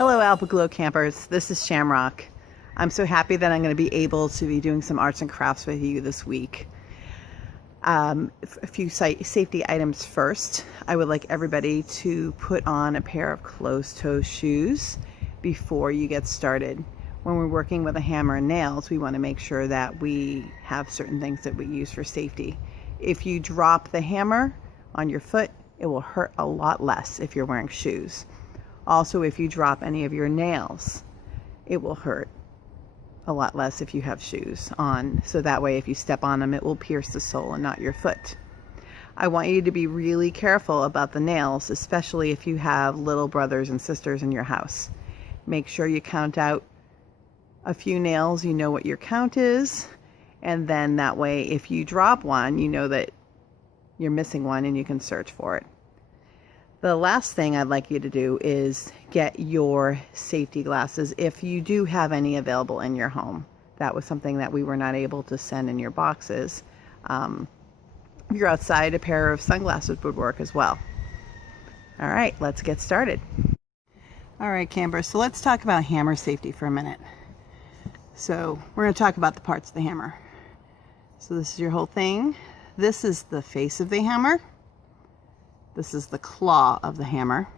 Hello Alpaglow campers, this is Shamrock. I'm so happy that I'm going to be able to be doing some arts and crafts with you this week. A few safety items first. I would like everybody to put on a pair of closed-toe shoes before you get started. When we're working with a hammer and nails, we want to make sure that we have certain things that we use for safety. If you drop the hammer on your foot, it will hurt a lot less if you're wearing shoes. Also, if you drop any of your nails, it will hurt a lot less if you have shoes on. So that way, if you step on them, it will pierce the sole and not your foot. I want you to be really careful about the nails, especially if you have little brothers and sisters in your house. Make sure you count out a few nails, you know what your count is, and then that way, if you drop one, you know that you're missing one and you can search for it. The last thing I'd like you to do is get your safety glasses if you do have any available in your home. That was something that we were not able to send in your boxes. If you're outside, a pair of sunglasses would work as well. All right, let's get started. All right, campers, so let's talk about hammer safety for a minute. So we're going to talk about the parts of the hammer. So this is your whole thing. This is the face of the hammer. This is the claw of the hammer,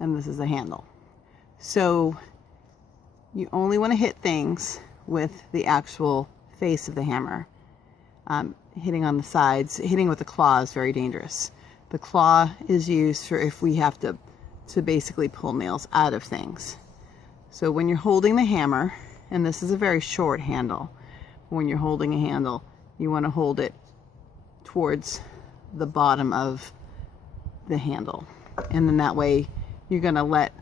and this is the handle. So you only want to hit things with the actual face of the hammer. Hitting on the sides, hitting with the claw is very dangerous. The claw is used for if we have to basically pull nails out of things. So when you're holding the hammer, and this is a very short handle, when you're holding a handle, you want to hold it towards the bottom of the handle, and then that way you're going to let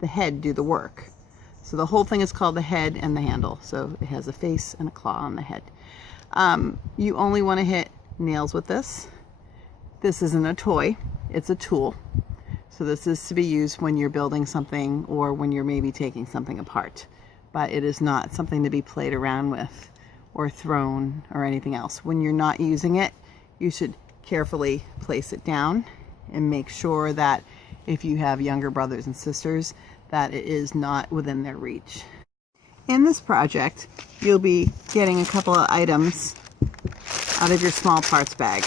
the head do the work. So the whole thing is called the head and the handle, so it has a face and a claw on the head. You only want to hit nails with this. This isn't a toy, it's a tool. So this is to be used when you're building something or when you're maybe taking something apart, but it is not something to be played around with or thrown or anything else. When you're not using it, you should carefully place it down and make sure that if you have younger brothers and sisters, that it is not within their reach. In this project, you'll be getting a couple of items out of your small parts bag.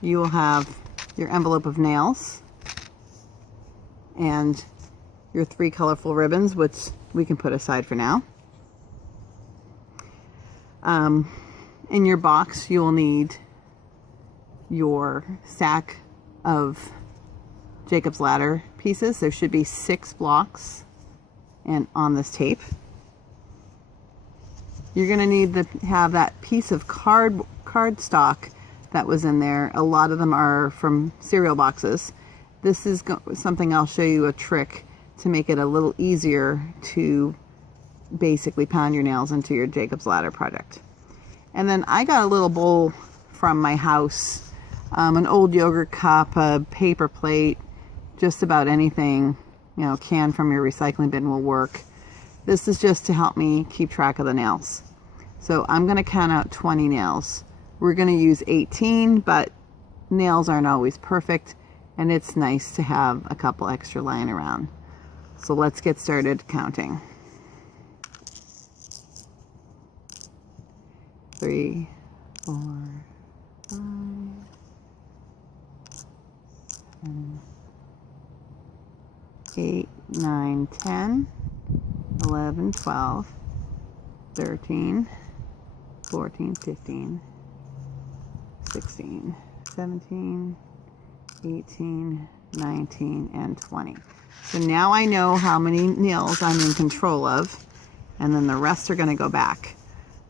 You will have your envelope of nails and your 3 colorful ribbons, which we can put aside for now. In your box, you will need your stack of Jacob's Ladder pieces. There should be 6 blocks and on this tape. You're going to need to have that piece of cardstock that was in there. A lot of them are from cereal boxes. This is something I'll show you a trick to make it a little easier to basically pound your nails into your Jacob's Ladder project. And then I got a little bowl from my house, an old yogurt cup, a paper plate, just about anything, can from your recycling bin will work. This is just to help me keep track of the nails. So I'm going to count out 20 nails. We're going to use 18, but nails aren't always perfect, and it's nice to have a couple extra lying around. So let's get started counting. 3, 4, 5, 7, 8, 9, 10, 11, 12, 13, 14, 15, 16, 17, 18, 19, and 20. So now I know how many nails I'm in control of, and then the rest are going to go back.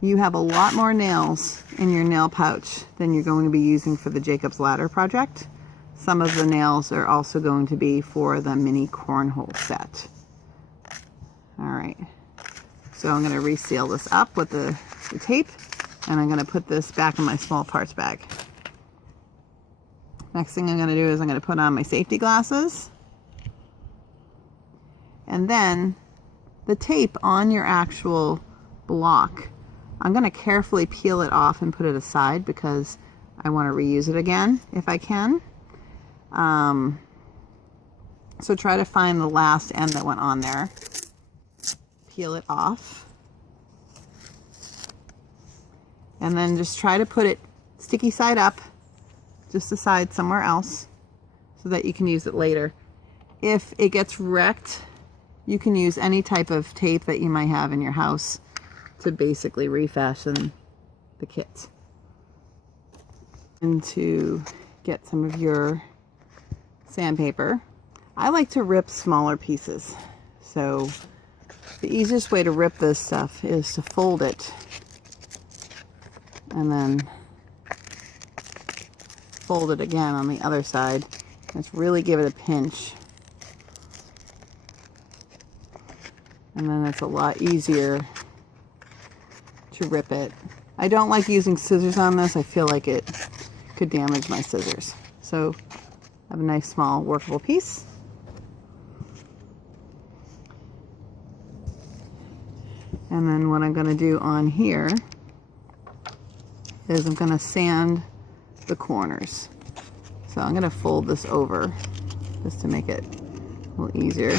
You have a lot more nails in your nail pouch than you're going to be using for the Jacob's Ladder project. Some of the nails are also going to be for the mini cornhole set. All right, so I'm going to reseal this up with the tape, and I'm going to put this back in my small parts bag. Next thing I'm going to do is I'm going to put on my safety glasses, and then the tape on your actual block. I'm going to carefully peel it off and put it aside because I want to reuse it again if I can. So try to find the last end that went on there. Peel it off. And then just try to put it sticky side up, just the side somewhere else, so that you can use it later. If it gets wrecked, you can use any type of tape that you might have in your house to basically refashion the kit. And to get some of your sandpaper, I like to rip smaller pieces. So the easiest way to rip this stuff is to fold it and then fold it again on the other side. Let's really give it a pinch. And then it's a lot easier to rip it. I don't like using scissors on this. I feel like it could damage my scissors. So I have a nice small workable piece. And then what I'm going to do on here is I'm going to sand the corners. So I'm going to fold this over just to make it a little easier.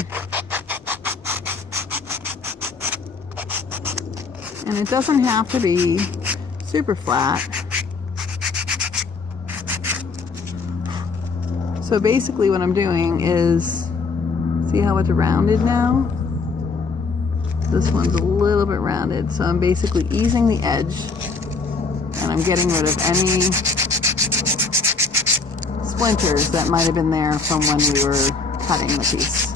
And it doesn't have to be super flat. So basically what I'm doing is, see how it's rounded now? This one's a little bit rounded. So I'm basically easing the edge and I'm getting rid of any splinters that might have been there from when we were cutting the piece.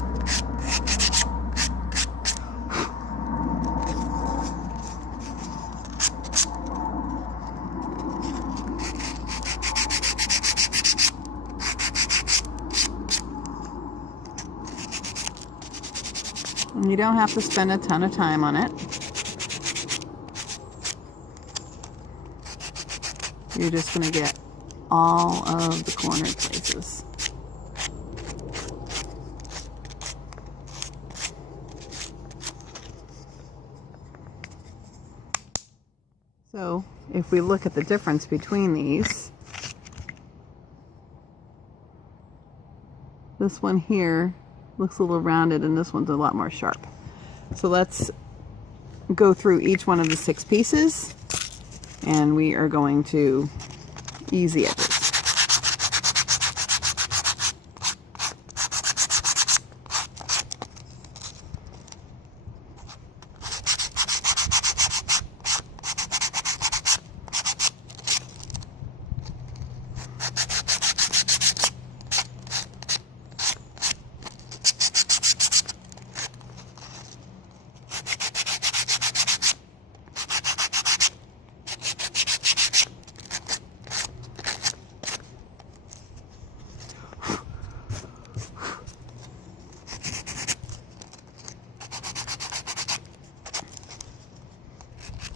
And you don't have to spend a ton of time on it. You're just going to get all of the cornered places. So if we look at the difference between these, this one here looks a little rounded and this one's a lot more sharp. So let's go through each one of the 6 pieces and we are going to ease the edges.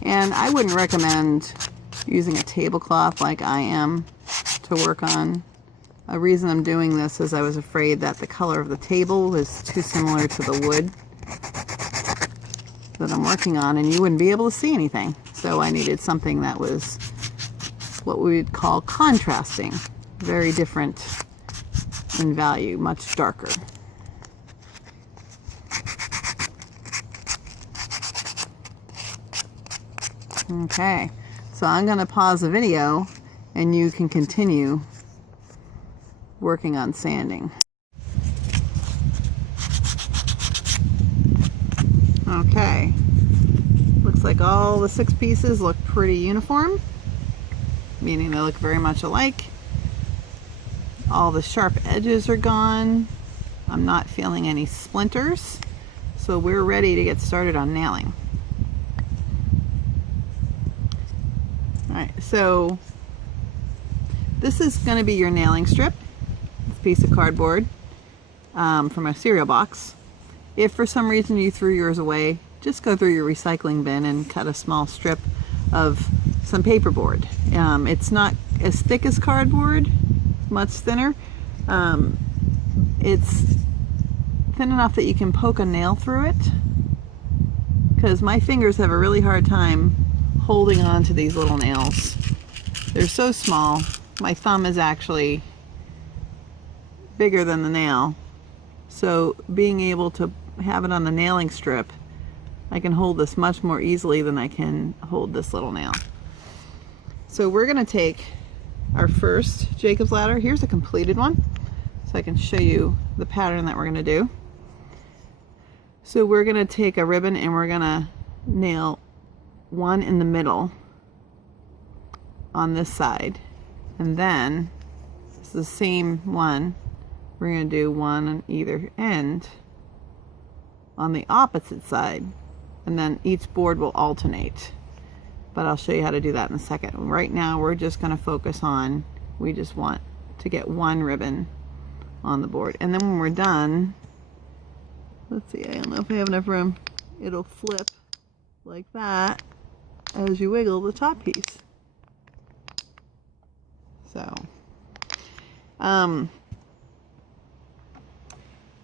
And I wouldn't recommend using a tablecloth like I am to work on. A reason I'm doing this is I was afraid that the color of the table was too similar to the wood that I'm working on and you wouldn't be able to see anything. So I needed something that was what we would call contrasting, very different in value, much darker. Okay, so I'm going to pause the video and you can continue working on sanding. Okay, looks like all the 6 pieces look pretty uniform, meaning they look very much alike. All the sharp edges are gone. I'm not feeling any splinters, so we're ready to get started on nailing. Alright, so this is going to be your nailing strip, this piece of cardboard from a cereal box. If for some reason you threw yours away, just go through your recycling bin and cut a small strip of some paperboard. It's not as thick as cardboard, much thinner. It's thin enough that you can poke a nail through it, because my fingers have a really hard time holding on to these little nails. They're so small. My thumb is actually bigger than the nail, So being able to have it on the nailing strip, I can hold this much more easily than I can hold this little nail. So we're going to take our first Jacob's ladder. Here's a completed one, so I can show you the pattern that we're going to do. So we're going to take a ribbon and we're going to nail one in the middle on this side, and then it's the same one. We're going to do one on either end on the opposite side, and then each board will alternate. But I'll show you how to do that in a second. Right now we're just going to focus on, we just want to get one ribbon on the board. And then when we're done, let's see, I don't know if I have enough room, it'll flip like that as you wiggle the top piece. So,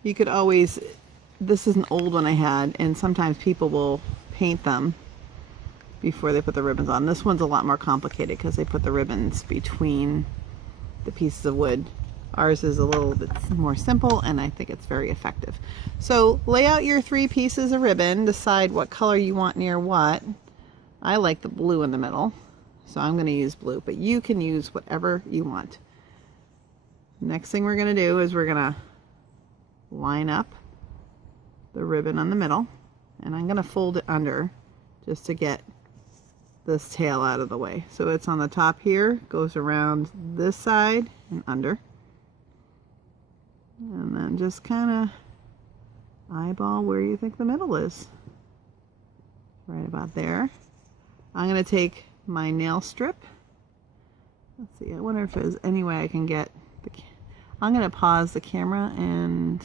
you could always, this is an old one I had, and sometimes people will paint them before they put the ribbons on. This one's a lot more complicated because they put the ribbons between the pieces of wood. Ours is a little bit more simple, and I think it's very effective. So lay out your 3 pieces of ribbon, decide what color you want near what. I like the blue in the middle, so I'm going to use blue, but you can use whatever you want. Next thing we're going to do is we're going to line up the ribbon on the middle, and I'm going to fold it under just to get this tail out of the way. So it's on the top here, goes around this side and under, and then just kind of eyeball where you think the middle is. Right about there. I'm going to take my nail strip. Let's see, I wonder if there's any way I can get the, I'm going to pause the camera and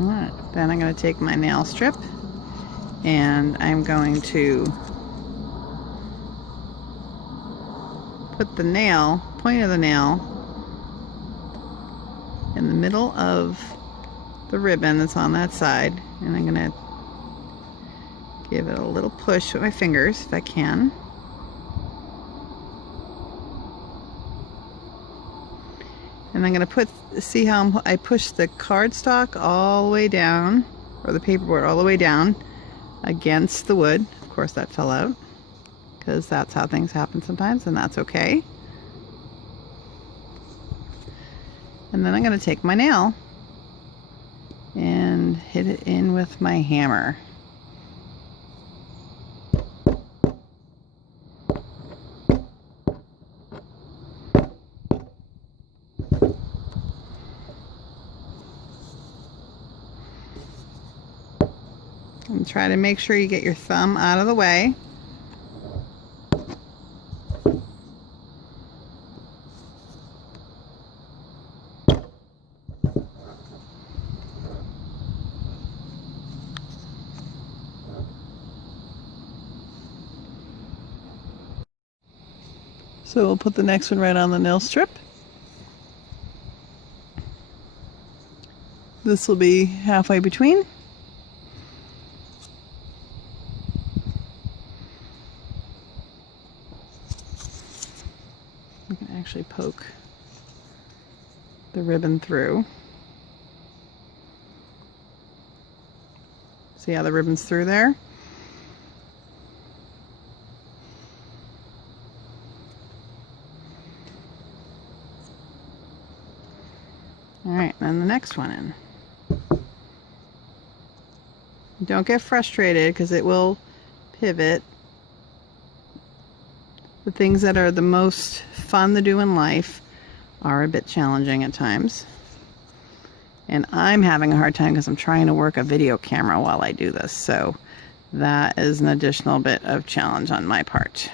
alright, then I'm going to take my nail strip and I'm going to put the nail, point of the nail, in the middle of the ribbon that's on that side, and I'm going to give it a little push with my fingers if I can. And I'm going to put, see how I push the cardstock all the way down, or the paperboard all the way down against the wood. Of course that fell out, because that's how things happen sometimes, and that's okay. And then I'm going to take my nail and hit it in with my hammer. And try to make sure you get your thumb out of the way. So we'll put the next one right on the nail strip. This will be halfway between. We can actually poke the ribbon through. See how the ribbon's through there? Alright, then the next one in. Don't get frustrated because it will pivot. The things that are the most fun to do in life are a bit challenging at times. And I'm having a hard time because I'm trying to work a video camera while I do this. So that is an additional bit of challenge on my part.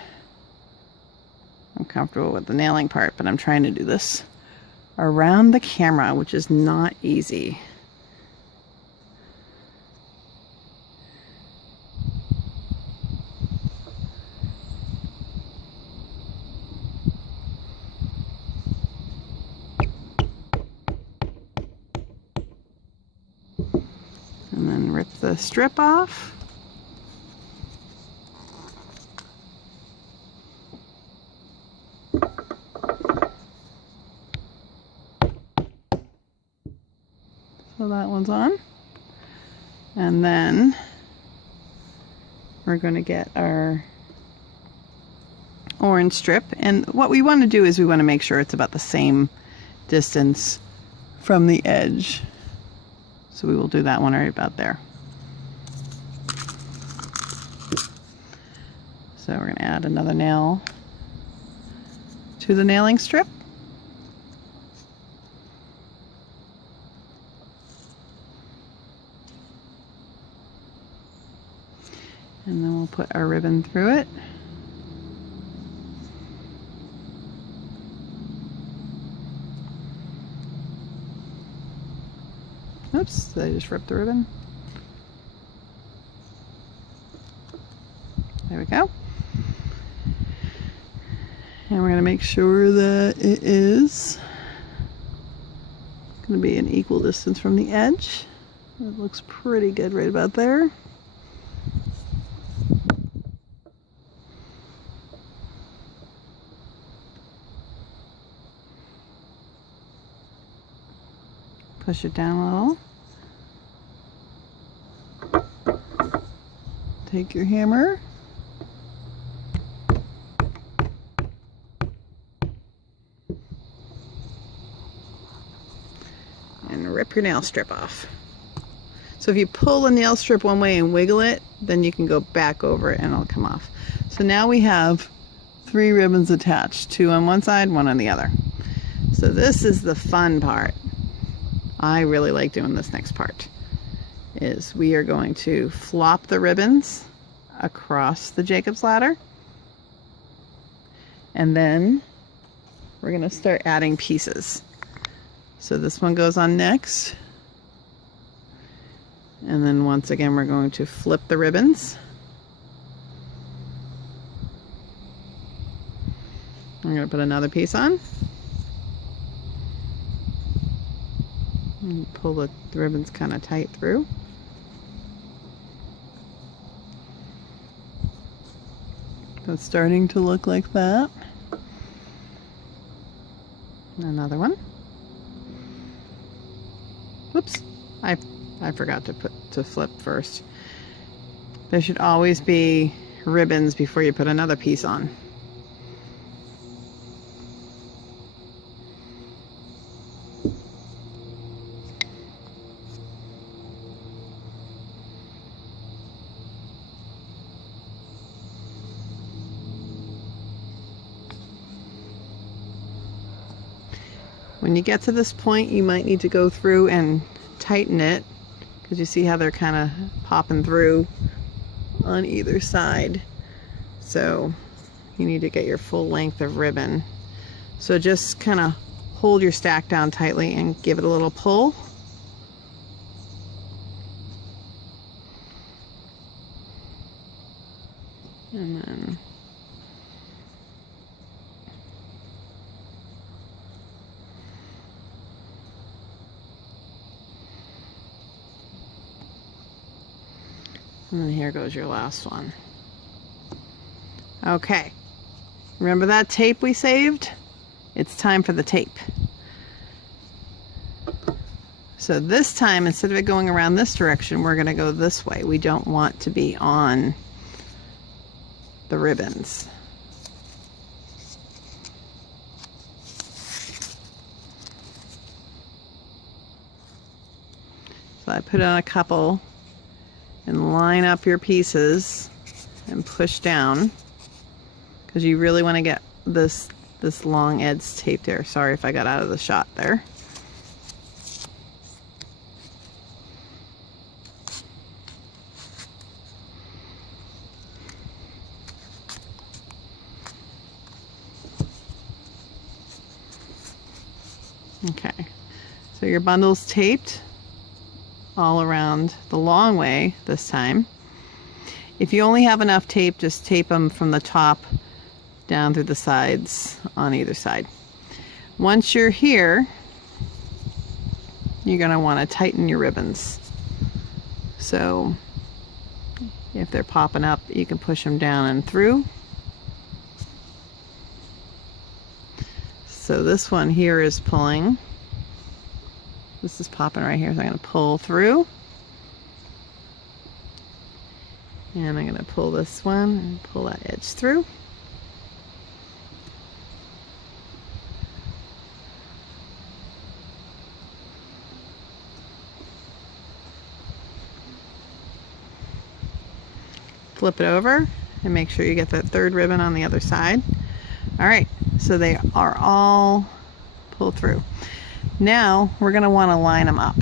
I'm comfortable with the nailing part, but I'm trying to do this around the camera, which is not easy. And then rip the strip off. So that one's on. And then we're going to get our orange strip. And what we want to do is we want to make sure it's about the same distance from the edge. So we will do that one right about there. So we're going to add another nail to the nailing strip. And then we'll put our ribbon through it. Oops, did I just rip the ribbon? There we go. And we're going to make sure that it is going to be an equal distance from the edge. It looks pretty good right about there. Push it down a little. Take your hammer. And rip your nail strip off. So if you pull the nail strip one way and wiggle it, then you can go back over it and it'll come off. So now we have 3 ribbons attached, 2 on one side, 1 on the other. So this is the fun part. I really like doing this next part. Is we are going to flop the ribbons across the Jacob's ladder. And then we're going to start adding pieces. So this one goes on next. And then once again, we're going to flip the ribbons. I'm going to put another piece on. And pull the ribbons kind of tight through. So it's starting to look like that. Another one. Whoops, I forgot to flip first. There should always be ribbons before you put another piece on. When you get to this point, you might need to go through and tighten it, because you see how they're kind of popping through on either side. So you need to get your full length of ribbon. So just kind of hold your stack down tightly and give it a little pull. And then here goes your last one. Okay, remember that tape we saved? It's time for the tape. So this time, instead of it going around this direction, we're going to go this way. We don't want to be on the ribbons. So I put on a couple and line up your pieces and push down, because you really want to get this long edge taped there. Sorry if I got out of the shot there. Okay, so your bundle's taped all around the long way this time. If you only have enough tape, just tape them from the top down through the sides on either side. Once you're here, you're going to want to tighten your ribbons. So if they're popping up, you can push them down and through. So this one here is pulling. This is popping right here, so I'm going to pull through. And I'm going to pull this one and pull that edge through. Flip it over and make sure you get that third ribbon on the other side. All right, so they are all pulled through. Now we're going to want to line them up.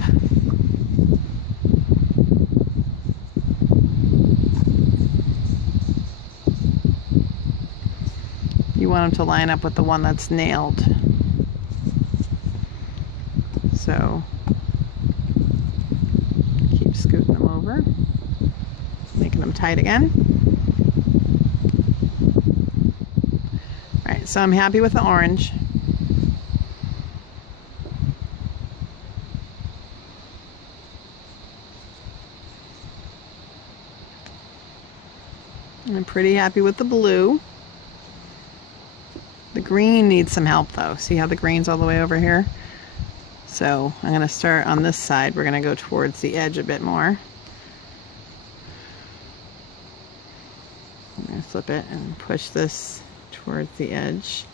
You want them to line up with the one that's nailed. So keep scooting them over, making them tight again. All right, so I'm happy with the orange. I'm pretty happy with the blue. The green needs some help though. See how the green's all the way over here? So I'm going to start on this side. We're going to go towards the edge a bit more. I'm going to flip it and push this towards the edge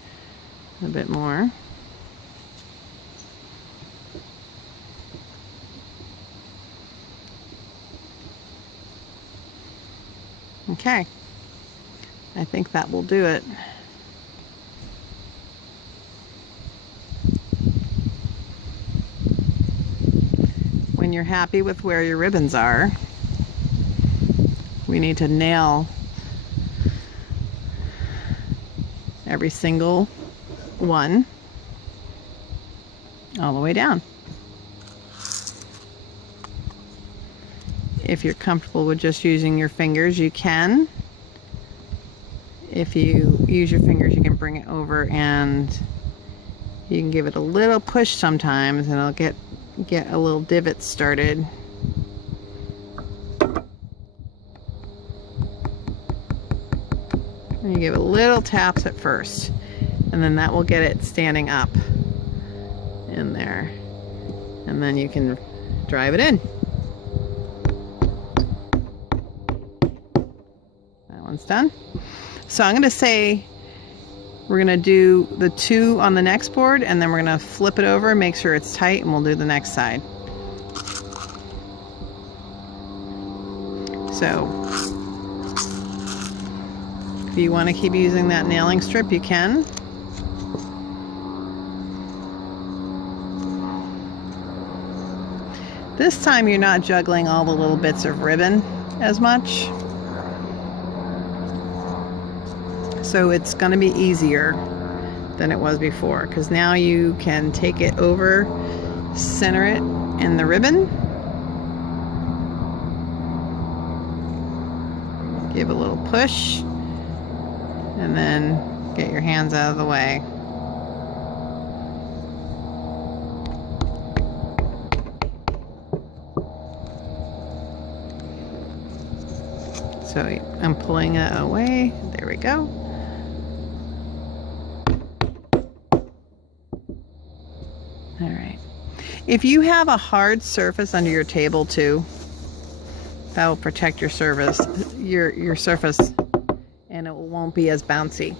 a bit more. Okay, I think that will do it. When you're happy with where your ribbons are, we need to nail every single one all the way down. If you're comfortable with just using your fingers, you can. If you use your fingers, you can bring it over and you can give it a little push sometimes and it'll get a little divot started. And you give it little taps at first, and then that will get it standing up in there. And then you can drive it in. That one's done. So I'm going to say we're going to do the two on the next board, and then we're going to flip it over, make sure it's tight, and we'll do the next side. So if you want to keep using that nailing strip, you can. This time you're not juggling all the little bits of ribbon as much. So it's going to be easier than it was before, because now you can take it over, center it in the ribbon, give a little push, and then get your hands out of the way. So I'm pulling it away. There we go. All right. If you have a hard surface under your table too, that will protect your surface, and it won't be as bouncy.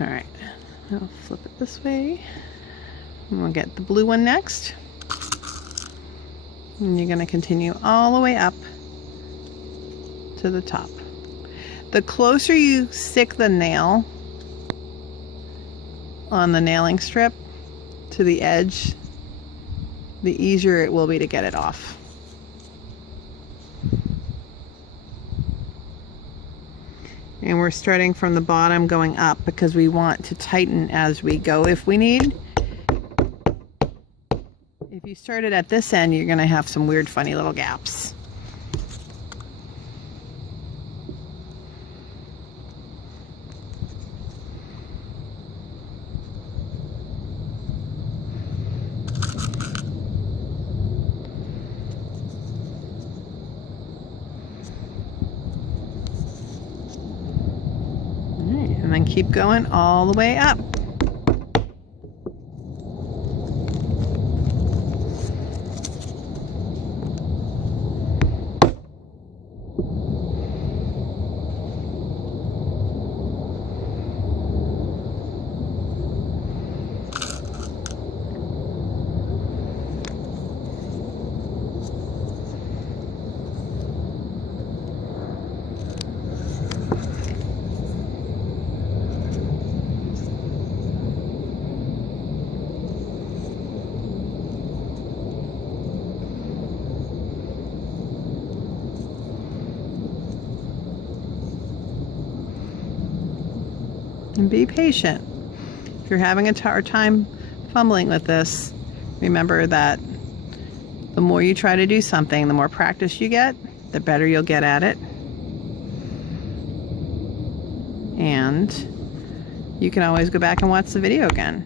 All right. I'll flip it this way. And we'll get the blue one next. And you're going to continue all the way up to the top. The closer you stick the nail on the nailing strip to the edge, the easier it will be to get it off. And we're starting from the bottom going up because we want to tighten as we go if we need. If you started at this end, you're going to have some weird funny little gaps. And then keep going all the way up. And be patient. If you're having a hard time fumbling with this, remember that the more you try to do something, the more practice you get, the better you'll get at it. And you can always go back and watch the video again.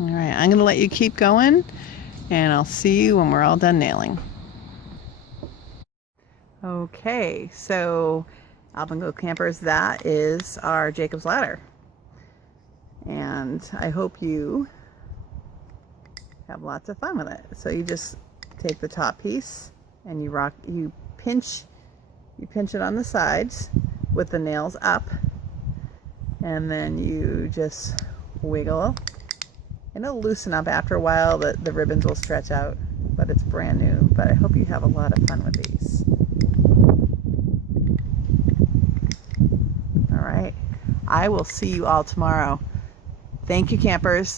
All right, I'm going to let you keep going, and I'll see you when we're all done nailing. Okay, so Alpengo campers, that is our Jacob's ladder. And I hope you have lots of fun with it. So you just take the top piece and you pinch it on the sides with the nails up, and then you just wiggle. And it'll loosen up after a while. The ribbons will stretch out, but it's brand new. But I hope you have a lot of fun with these. All right, I will see you all tomorrow. Thank you, campers.